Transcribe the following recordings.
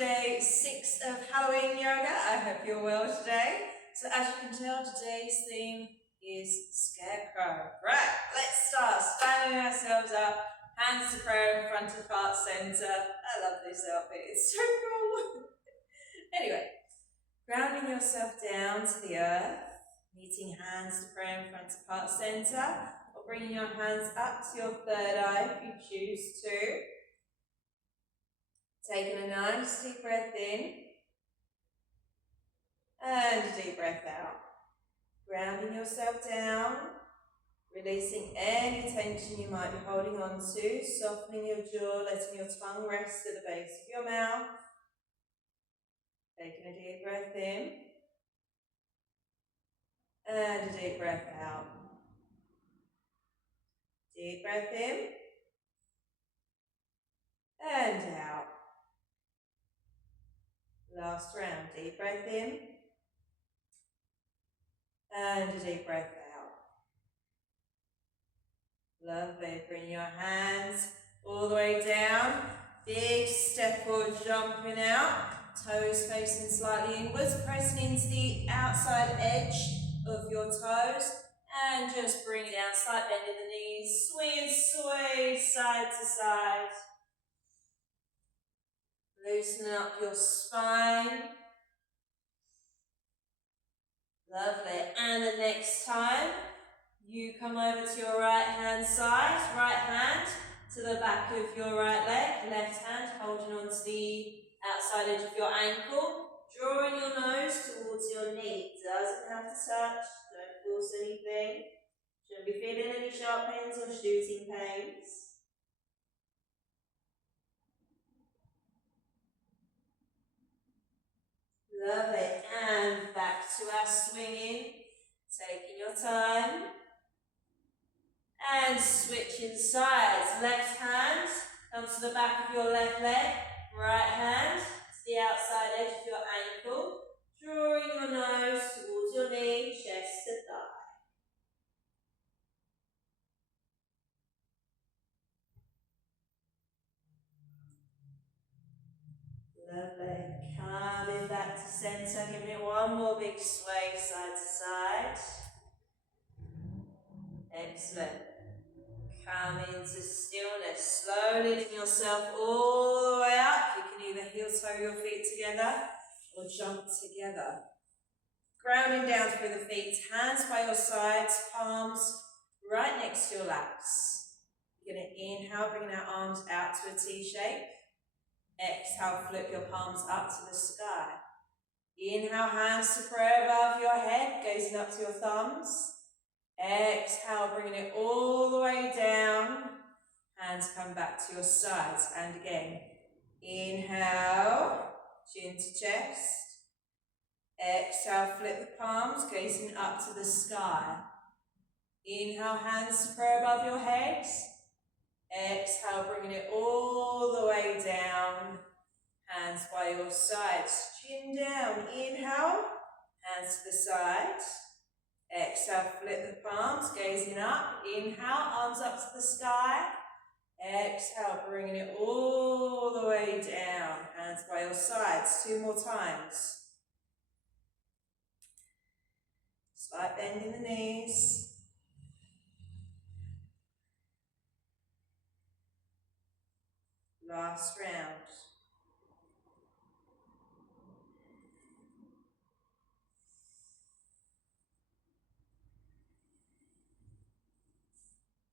day 6 of Halloween yoga. I hope you're well today. So as you can tell, today's theme is Scarecrow. Right, let's start. Standing ourselves up, hands to prayer in front of heart center. I love this outfit, it's so cool. Anyway, grounding yourself down to the earth, meeting hands to prayer in front of heart center, or bringing your hands up to your third eye if you choose to. Taking a nice deep breath in and a deep breath out. Grounding yourself down, releasing any tension you might be holding on to, softening your jaw, letting your tongue rest at the base of your mouth. Taking a deep breath in and a deep breath out. Deep breath in and out. Last round, deep breath in and a deep breath out. Lovely. Bring your hands all the way down. Big step forward, jumping out. Toes facing slightly inwards, pressing into the outside edge of your toes. And just bring it down, slight bend in the knees. Swing and sway side to side. Loosen up your spine. Lovely. And the next time, you come over to your right hand side, right hand to the back of your right leg, left hand holding on to the outside edge of your ankle, drawing your nose towards your knee. Doesn't have to touch, don't force anything. Shouldn't be feeling any sharp pains or shooting pains. Lovely, and back to our swinging, taking your time. And switching sides, left hand comes to the back of your left leg, right hand to the outside edge of your ankle, drawing your nose towards your knee, chest to thigh. Lovely. Coming back to center, giving it one more big sway side to side. Excellent. Come into stillness. Slowly lift yourself all the way up. You can either heel toe your feet together or jump together. Grounding down through the feet, hands by your sides, palms right next to your laps. You're going to inhale, bringing our arms out to a T shape. Exhale, flip your palms up to the sky. Inhale, hands to prayer above your head, gazing up to your thumbs. Exhale, bringing it all the way down. Hands come back to your sides. And again, inhale, chin to chest. Exhale, flip the palms, gazing up to the sky. Inhale, hands to prayer above your head. Exhale, bringing it all the way down. Hands by your sides, chin down. Inhale, hands to the side. Exhale, flip the palms, gazing up. Inhale, arms up to the sky. Exhale, bringing it all the way down. Hands by your sides, 2 more times. Slight bend in the knees. Last round.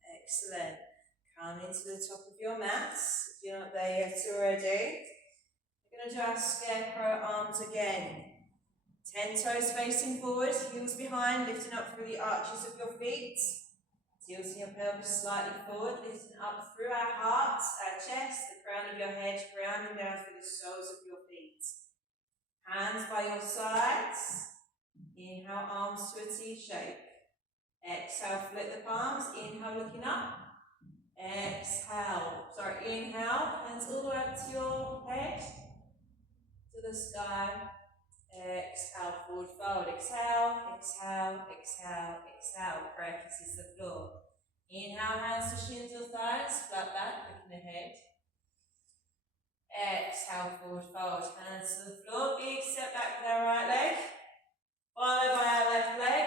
Excellent. Come into the top of your mats, if you're not there yet already. We're going to do our Scarecrow arms again. 10 toes facing forward, heels behind, lifting up through the arches of your feet. Tilting your pelvis slightly forward, lifting up through our heart, our chest, the crown of your head, grounding down through the soles of your feet. Hands by your sides. Inhale, arms to a T shape. Exhale, flip the palms. Inhale, looking up. Inhale, hands all the way up to your head, to the sky. Exhale, forward fold. Exhale, exhale, exhale, exhale. Prayer kisses the floor. Inhale, hands to shins or thighs, flat back, looking ahead. Exhale, forward fold. Hands to the floor. Big step back with our right leg. Followed by our left leg.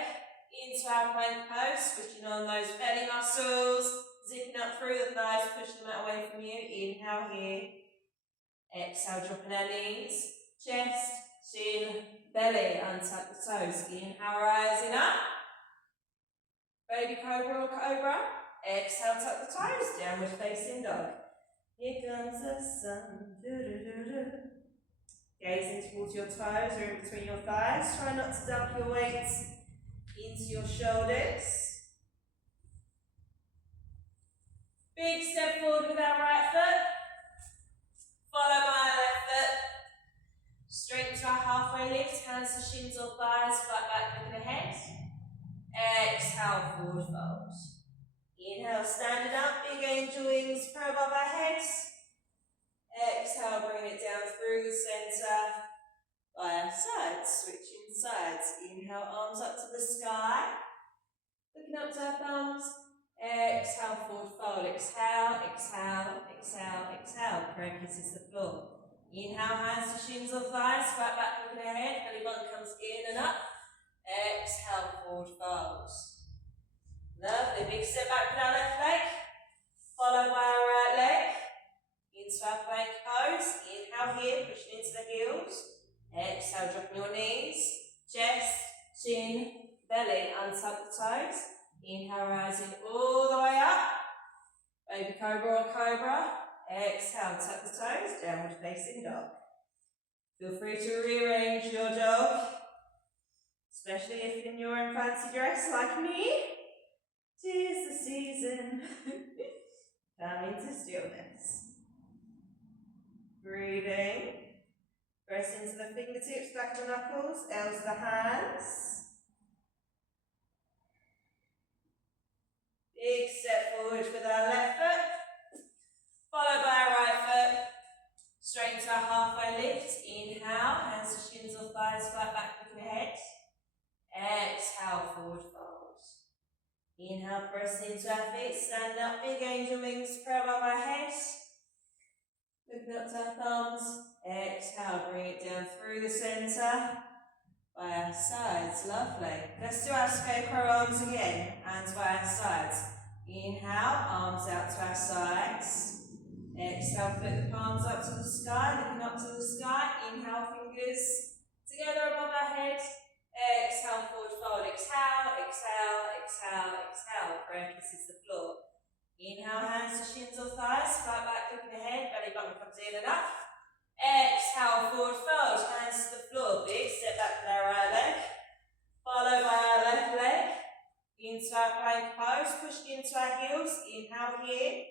Into our plank pose. Switching on those belly muscles. Zipping up through the thighs. Pushing them away from you. Inhale here. Exhale, dropping our knees. Chest, chin, belly. Untuck the toes. Inhale, rising up. Baby cobra or cobra. Exhale, tuck the toes. Downward facing dog. Here comes the sun. Gazing towards your toes or in between your thighs. Try not to dump your weight into your shoulders. Big step forward with our right foot. Followed by our left foot. Straight to our halfway lift. Hands to shins or thighs. Flat back, looking ahead. Exhale, forward fold. Inhale, standing up. Big angel wings, pro above our heads. Exhale, bring it down through the centre. By our sides, switching sides. Inhale, arms up to the sky. Looking up to our thumbs. Exhale, forward fold. Exhale, exhale, exhale, exhale. Prayer kisses the floor. Inhale, hands to shins or thighs. Flat back, looking ahead. Belly button comes in and up. Exhale, forward fold. Lovely. Big step back with our left leg. Followed by our right leg. Into our plank pose. Inhale here, pushing into the heels. Exhale, dropping your knees. Chest, chin, belly. Untuck the toes. Inhale, rising all the way up. Baby cobra or cobra. Exhale, tuck the toes. Downward facing dog. Feel free to rearrange your dog. Especially if you're in fancy dress like me. 'Tis the season. Come into stillness. Breathing. Press into the fingertips, back to knuckles, L to the hands. Big step forward with our left foot. Followed by our right foot. Straight into our halfway lift. Inhale, hands to shins or thighs, flat back, looking ahead. Exhale, forward fold. Inhale, press into our feet, stand up, big angel wings, prayer above our head. Looking up to our thumbs. Exhale, bring it down through the centre. By our sides, lovely. Let's do our scarecrow arms again, hands by our sides. Inhale, arms out to our sides. Exhale, flip the palms up to the sky, looking up to the sky. Inhale, fingers together above our head. Exhale, forward fold. Exhale, exhale, exhale, exhale. Prayer kisses the floor. Inhale, hands to shins or thighs, flat back, looking ahead, belly button comes in and up. Exhale, forward fold, hands to the floor. Big step back with our right leg. Followed by our left leg. Into our plank pose, push into our heels. Inhale here.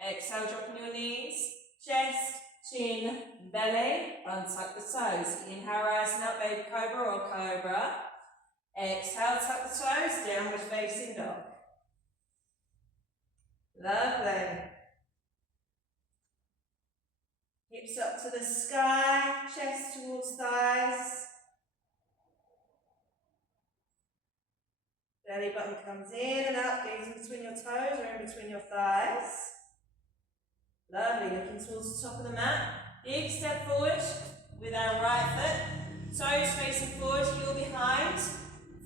Exhale, dropping your knees. Chest, chin, belly. Untuck the toes. Inhale, rising up, baby cobra or cobra. Exhale, tuck the toes, downward facing dog. Lovely. Hips up to the sky, chest towards thighs. Belly button comes in and up, gaze in between your toes or in between your thighs. Lovely, looking towards the top of the mat. Big step forward with our right foot. Toes facing forward, heel behind.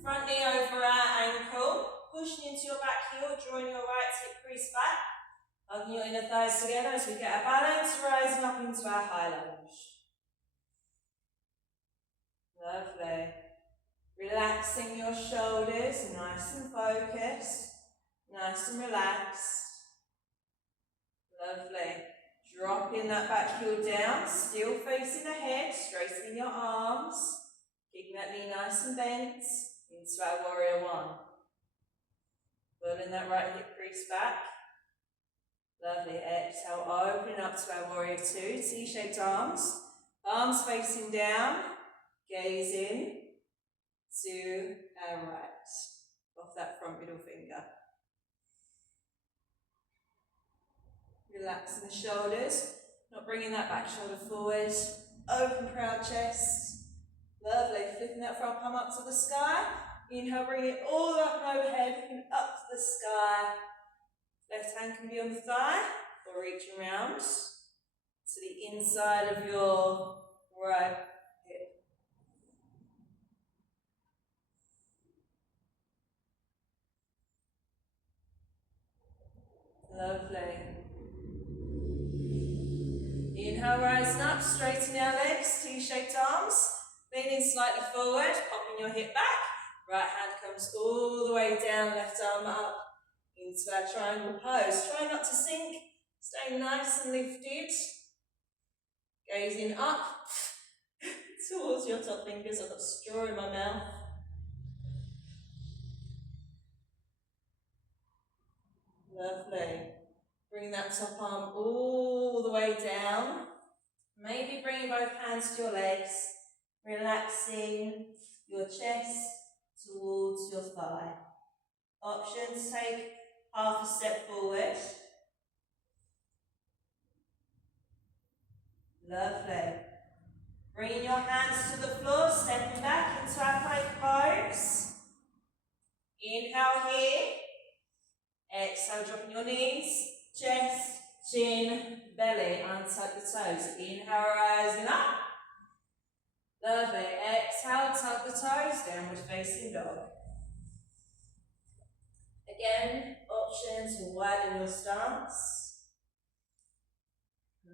Front knee over our ankle. Pushing into your back heel, drawing your right hip crease back. Hugging your inner thighs together as we get our balance, rising up into our high lunge. Lovely. Relaxing your shoulders, nice and focused, nice and relaxed. Lovely. Dropping that back heel down, still facing ahead, straightening your arms, keeping that knee nice and bent, into our warrior one. Pulling that right hip crease back. Lovely. Exhale, opening up to our warrior two, T-shaped arms. Arms facing down, gaze in to our right, off that front middle finger. Relaxing the shoulders, not bringing that back shoulder forward. Open proud chest. Lovely. Flipping that front palm up to the sky. Inhale, bring it all the way up and overhead, looking up to the sky. Left hand can be on the thigh or reaching round to the inside of your right hip. Lovely. Inhale, rising up, straighten our legs, T-shaped arms. Leaning slightly forward, popping your hip back. Right hand comes all the way down, left arm up into our triangle pose. Try not to sink, stay nice and lifted. Gazing up towards your top fingers. I've got straw in my mouth. Lovely. Bring that top arm all the way down. Maybe bringing both hands to your legs, relaxing your chest towards your thigh. Options, take half a step forward. Lovely. Bringing your hands to the floor, stepping back into our plank pose. Inhale here. Exhale, dropping your knees, chest, chin, belly, untuck the toes. Inhale, rising up. Lovely. Exhale, tuck the toes, downward facing dog. Again, option to widen your stance.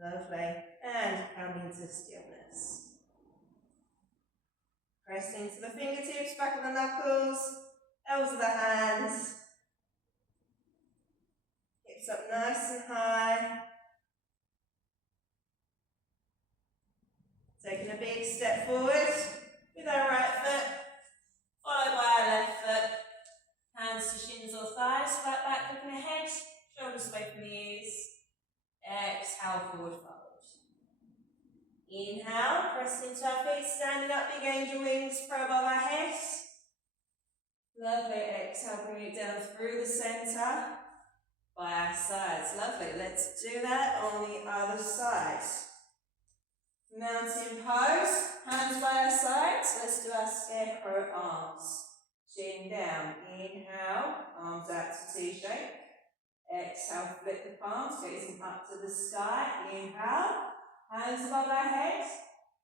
Lovely. And coming to stillness. Press into the fingertips, back of the knuckles, elbows of the hands. Hips up nice and high. Taking a big step forward with our right foot, followed by our left foot. Hands to shins or thighs, flat back, looking ahead, shoulders away from the ears. Exhale, forward fold. Inhale, press into our feet, standing up, big angel wings, pro above our head. Lovely, exhale, bring it down through the centre, by our sides. Lovely, let's do that on the other side. Mountain pose, hands by our sides. Let's do our scarecrow arms. Chin down, inhale, arms out to T-shape. Exhale, flip the palms, gazing up to the sky. Inhale, hands above our heads.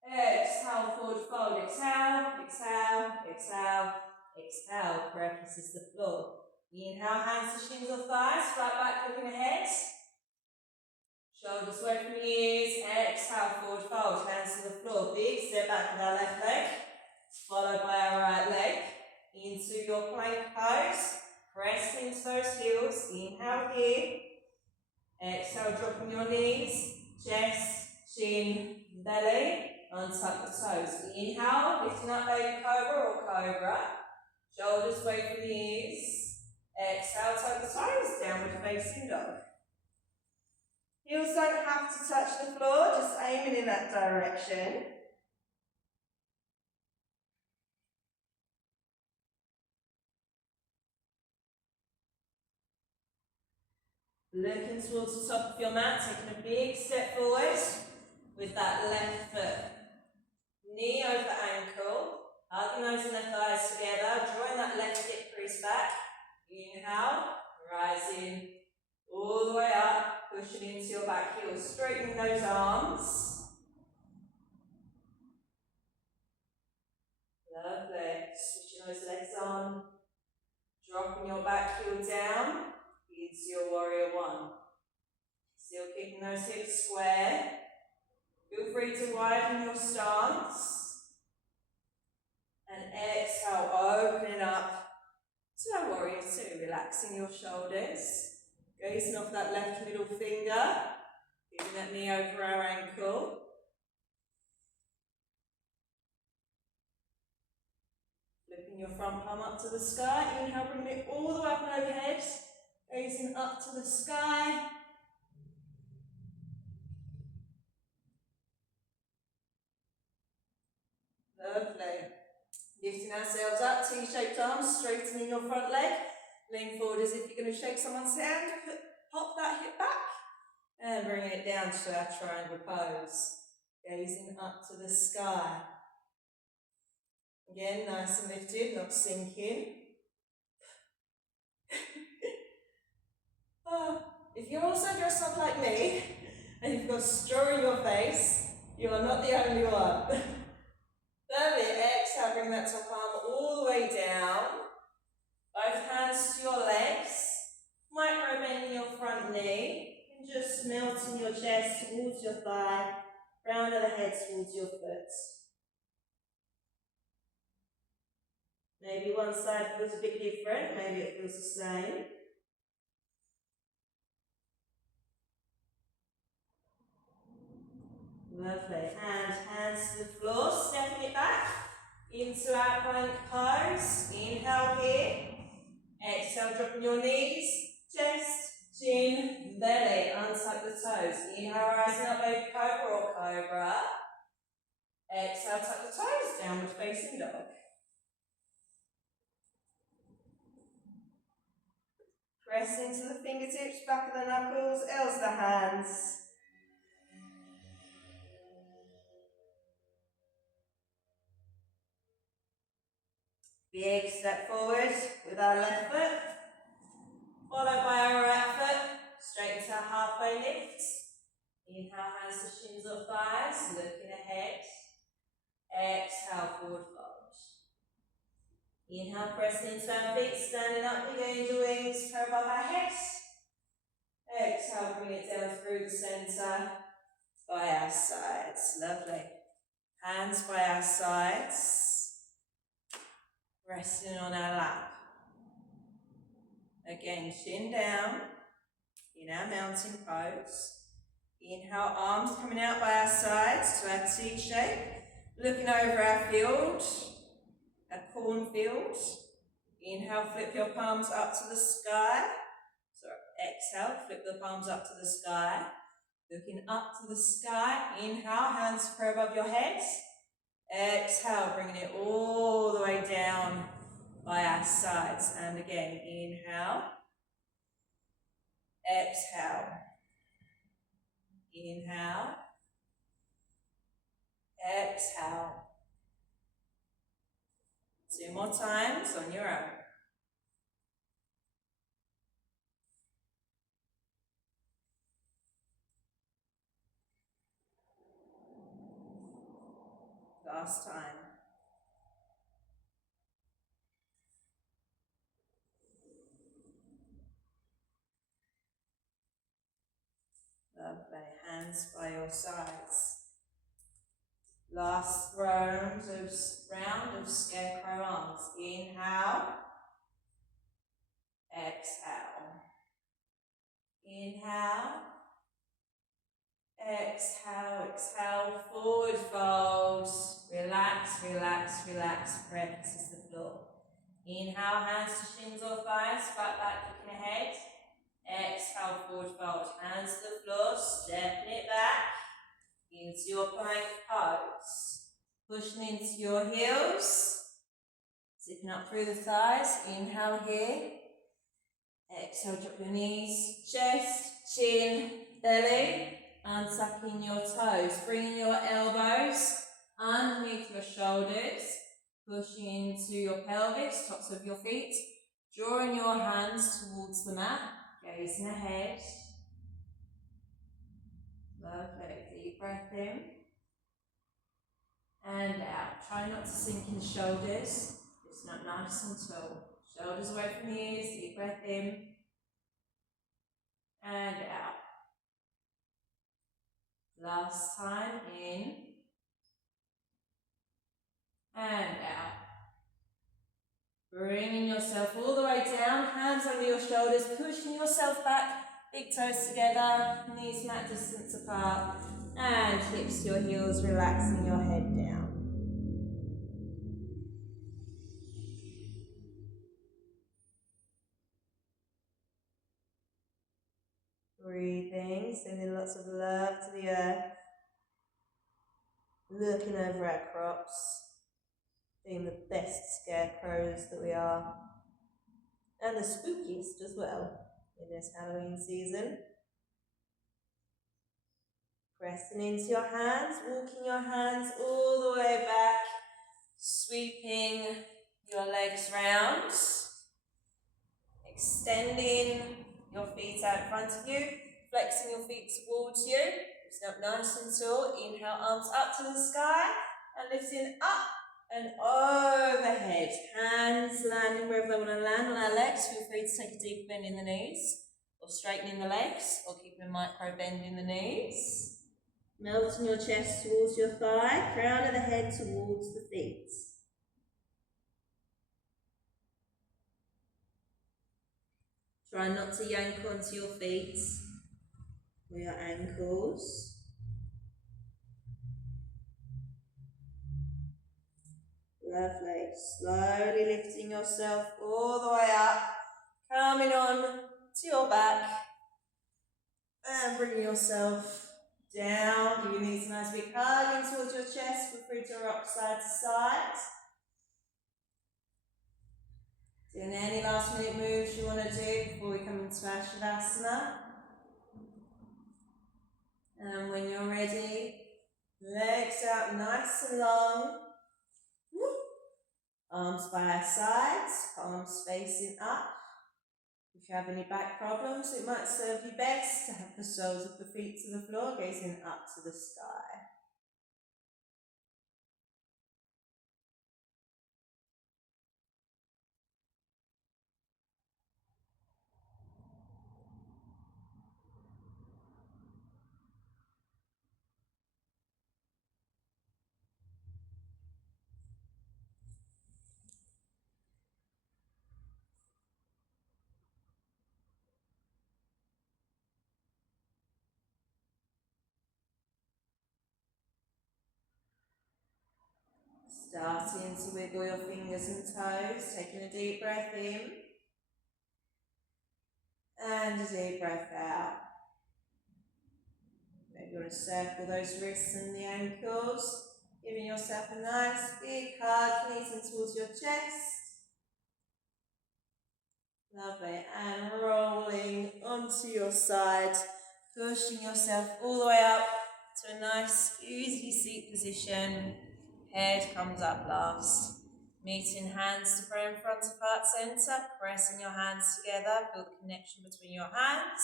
Exhale, forward fold. Exhale, exhale, exhale, exhale. Correct, kisses the floor. Inhale, hands to shins or thighs, flat back, looking ahead. Shoulders away from the ears. Exhale, forward fold, hands to the floor. Big step back with our left leg, followed by our right leg. Into your plank pose. Press into those heels. Inhale here. Exhale, dropping your knees, chest, chin, belly. Untuck the toes. Inhale, lifting up baby cobra or cobra. Shoulders away from the ears. Exhale, tuck the toes, downward facing dog. Heels don't have to touch the floor, just aiming in that direction. Looking towards the top of your mat, taking a big step forward with that left foot. Knee over ankle, hugging those inner thighs together, drawing that left hip crease back. Inhale, rising all the way up, pushing into your back heel, straightening those arms. Lovely. Switching those legs on, dropping your back heel down into your warrior one. Still keeping those hips square. Feel free to widen your stance. And exhale, opening up to our warrior two, relaxing your shoulders. Gazing off that left middle finger, keeping that knee over our ankle. Flipping your front palm up to the sky. Inhale, bringing it all the way up and overhead. Gazing up to the sky. Lovely. Lifting ourselves up, T-shaped arms, straightening your front leg. Lean forward as if you're going to shake someone's hand. Pop that hip back. And bring it down to our triangle pose. Gazing up to the sky. Again, nice and lifted, not sinking. If you're also dressed up like me, And you've got straw in your face. You are not the only one. Lovely. Exhale, bring that top arm all the way down. Both hands to your legs. Micro bend in your front knee. And just melting your chest towards your thigh. Round of the head towards your foot. Maybe one side feels a bit different. Maybe it feels the same. Lovely. And hands to the floor, stepping it back into our plank pose. Inhale here. Exhale, dropping your knees, chest, chin, belly. Untuck the toes. Inhale, rising up, baby cobra or cobra. Exhale, tuck the toes, downward facing dog. Press into the fingertips, back of the knuckles, L's the hands. Big step forward with our left foot, followed by our right foot, straight into our halfway lift. Inhale, hands to shins or thighs, looking ahead. Exhale, forward fold. Inhale, pressing into our feet, standing up, big angel wings, toe above our heads. Exhale, bring it down through the centre, by our sides. Lovely. Hands by our sides, resting on our lap. Again, chin down in our mountain pose. Inhale, arms coming out by our sides to our T shape. Looking over our field, a cornfield. Inhale, flip your palms up to the sky. Exhale, flip the palms up to the sky. Looking up to the sky. Inhale, hands pray above your head. Exhale, bringing it all the way down by our sides. And again, inhale. Exhale. Inhale. Exhale. 2 more times on your own. Last time. Lovely. Hands by your sides. Last round of scarecrow arms. Inhale. Exhale. Inhale. Exhale. Exhale. Forward fold. Relax, relax, relax. Press is the floor. Inhale, hands to shins or thighs. Flat back, kicking ahead. Exhale, forward fold. Hands to the floor. Stepping it back into your plank pose. Pushing into your heels. Zipping up through the thighs. Inhale here. Exhale, drop your knees, chest, chin, belly. Untucking your toes. Bringing your elbows underneath your shoulders. Pushing into your pelvis, tops of your feet. Drawing your hands towards the mat. Gazing ahead. Lovely. Deep breath in. And out. Try not to sink in the shoulders. It's not nice and tall. Shoulders away from the ears. Deep breath in. And out. Last time. In. And out. Bringing yourself all the way down. Hands under your shoulders. Pushing yourself back. Big toes together. Knees mat distance apart. And hips to your heels. Relaxing your head down. Breathing, sending lots of love to the earth. Looking over our crops. Being the best scarecrows that we are. And the spookiest as well in this Halloween season. Pressing into your hands, walking your hands all the way back. Sweeping your legs round. Extending your feet out in front of you. Flexing your feet towards you. Lifting up nice and tall. Inhale, arms up to the sky. And lifting up and overhead. Hands landing wherever they want to land on our legs. Feel free to take a deep bend in the knees, or straightening the legs, or keeping a micro bend in the knees. Melting your chest towards your thigh, crown of the head towards the feet. Try not to yank onto your feet or your ankles. Lovely. Slowly lifting yourself all the way up, coming on to your back, and bringing yourself down. Give your knees a nice big hug in towards your chest. Feel free to rock side to side. Doing any last minute moves you want to do before we come into our Shavasana. And when you're ready, legs out nice and long. Arms by our sides, palms facing up. If you have any back problems, it might serve you best to have the soles of the feet to the floor, gazing up to the sky. Starting to wiggle your fingers and toes, taking a deep breath in and a deep breath out. Maybe you want to circle those wrists and the ankles, giving yourself a nice big hug, knees in towards your chest. Lovely, and rolling onto your side, pushing yourself all the way up to a nice easy seat position. Head comes up last. Meeting hands to pray in front of heart center, pressing your hands together, feel the connection between your hands,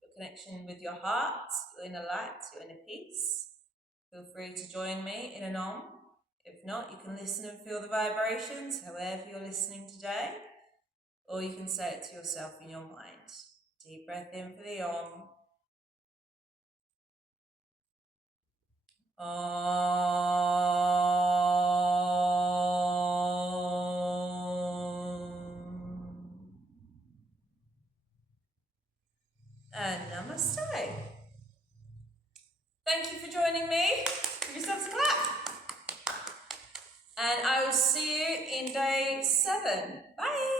your connection with your heart, your inner light, your inner peace. Feel free to join me in an Om. If not, you can listen and feel the vibrations, however you're listening today, or you can say it to yourself in your mind. Deep breath in for the Om. And Namaste. Thank you for joining me. Give yourselves a clap. And I will see you in day 7. Bye.